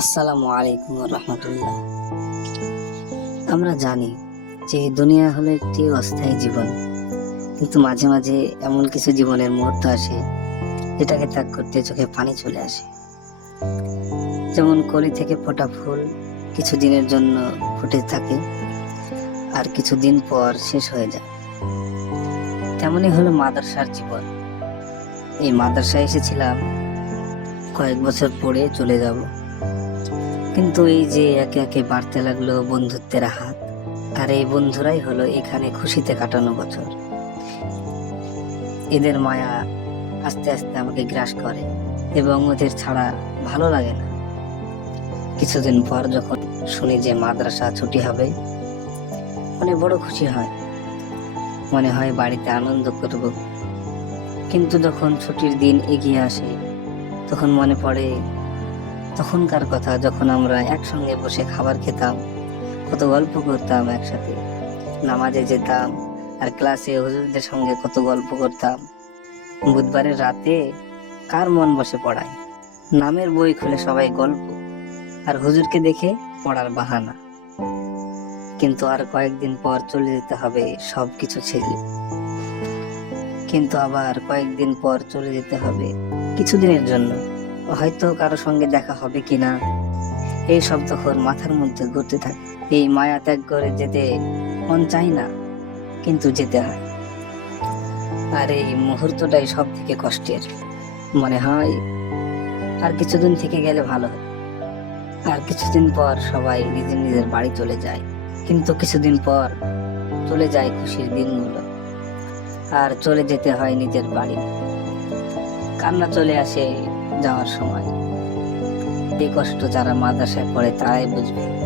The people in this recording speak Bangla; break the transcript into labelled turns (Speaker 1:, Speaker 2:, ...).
Speaker 1: আসসালামু আলাইকুম রহমতুল্লাহ আমরা জানি যে দুনিয়া হলো একটি অস্থায়ী জীবন। কিন্তু মাঝে মাঝে এমন কিছু জীবনের মুহূর্ত আসে, যেটাকে ত্যাগ করতে চোখে পানি চলে আসে। যেমন কলি থেকে ফোটা ফুল কিছু দিনের জন্য ফুটে থাকে, আর কিছুদিন পর শেষ হয়ে যায়। তেমনই হলো মাদ্রাসার জীবন। এই মাদ্রাসায় এসেছিলাম, কয়েক বছর পরে চলে যাব। কিন্তু এই যে একে একে বাড়তে লাগল বন্ধুত্বের হাত আর এই বন্ধুরাই হলো এখানে খুশিতে কাটানো বছর। এদের মায়া আস্তে আস্তে আমাকে গ্রাস করে এবং ওদের ছাড়া ভালো লাগে না। কিছুদিন পর যখন শুনি যে মাদ্রাসা ছুটি হবে, মনে বড় খুশি হয়। মনে হয় বাড়িতে আনন্দ করব। কিন্তু যখন ছুটির দিন এগিয়ে আসে, তখন মনে পড়ে তখনকার কথা যখন আমরা একসঙ্গে বসে খাবার খেতাম, কত গল্প করতাম একসাথে। নামাজে যেতাম আর ক্লাসে হুজুরদের সঙ্গে কত গল্প করতাম। বুধবারের রাতে কার মন বসে পড়ায়? নামের বই খুলে সবাই গল্প আর হুজুরকে দেখে পড়ার বাহানা। কিন্তু আর কয়েকদিন পর চলে যেতে হবে সব কিছু ছেড়ে। কিন্তু আবার কয়েকদিন পর চলে যেতে হবে কিছুদিনের জন্য। হয়তো কারও সঙ্গে দেখা হবে কিনা। এই সব তখন মাথার মধ্যে ঘুরতে থাকে। এই মায়া ত্যাগ করে যেতে মন চাই না, কিন্তু যেতে হয়। আর এই মুহূর্তটাই সব থেকে কষ্টের। মনে হয় আর কিছুদিন থেকে গেলে ভালো। আর কিছুদিন পর সবাই নিজের নিজের বাড়ি চলে যায়, কিন্তু কিছুদিন পর চলে যায় খুশির দিনগুলো। আর চলে যেতে হয় নিজের বাড়ি। কান্না চলে আসে যাওয়ার সময়। এই কষ্ট যারা মাদ্রাসায় পড়ে তারাই বুঝবে।